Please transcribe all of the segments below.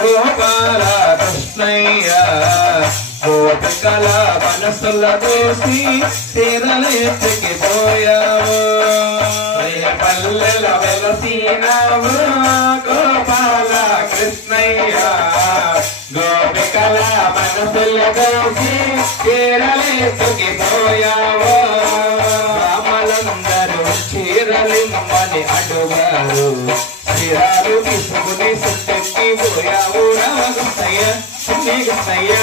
గోపాల కృష్ణయ్య గోపికల మనసుల దోసి తీరలెత్తికి పోయావు పల్లెల వెలసినావు గోపాల కృష్ణయ్య గోపికల మనసుల దోసి తీరలెత్తికి పోయావు రామలందరూ చీరలిమ్మని అడుగారు చీరాలు తీసుకుని సుట్టెక్కి పోయావు రామకృష్ణయ్య కృష్ణయ్య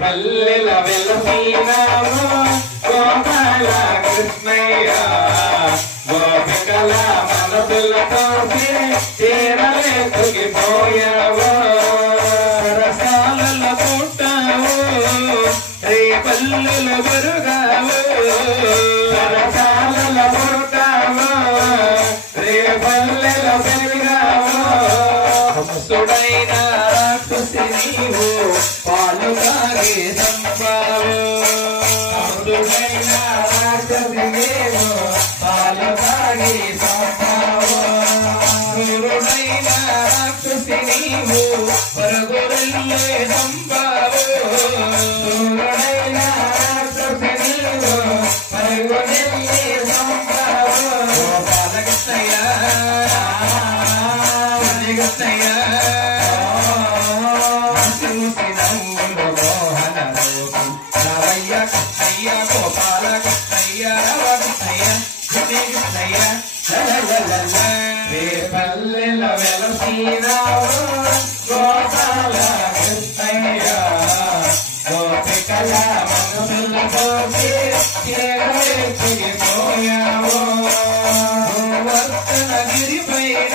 పల్లెల వెలసినావు గోపాల కృష్ణయ్య గోపికల మనసులతో చీరలెత్తుకి పోయావు రసాల పుట్టావు రే పల్లెల పెరుగావు రసాల పుట్టావు రే పల్లెల పెరుగావు హంసుడైన రాక్షసి నీవు పాలు తాగి సంపావు హంసుడైన రాక్షసి నీవు పాలు తాగి సంపావు గురుడైన రాక్షసి నీవు పరుగులే సంపావు గురుడైన రాక్షసి నీవు పరుగులే సంపావు గోపాలకృష్ణయ్య కృష్ణయ్య మోహన రూపం రావయ్య కృష్ణయ్య గోపాల కృష్ణయ్య రవ కృష్ణయ్య కృష్ణయ్య రే పల్లెల వెలసినావు గోపాల కృష్ణయ్య గోపికల మనసులతో చీరలెత్తికి పోయావు గిరి పైన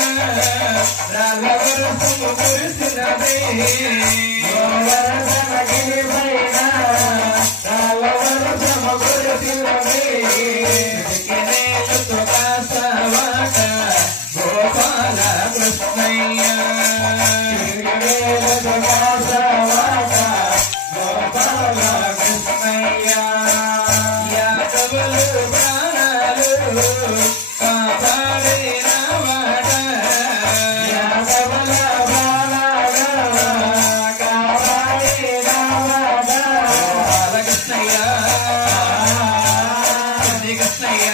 రాఘవరసము కురిసినదే గిరి పైన రాఘవరసము కురిసినదే కాసవాక గోపాల కృష్ణయ్య కాసవాక గోపాల కృష్ణయ్య యాదవులు ప్రాణాలు కాపాడే రావాడ యాదవుల ప్రాణాలు కాపాడే రావాడ కృష్ణయ్య కృష్ణయ్య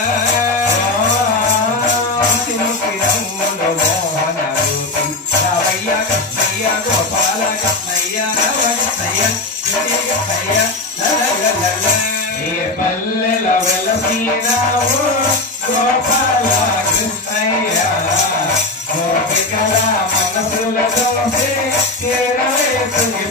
మోహన రూపం రావయ్య కృష్ణయ్య గోపాల కృష్ణయ్య రవ కృష్ణయ్య కృష్ణయ్య పల్లెల వెలసినావు గోపాల కృష్ణయ్య గోపికల మనసులతో చీరలెత్తుకి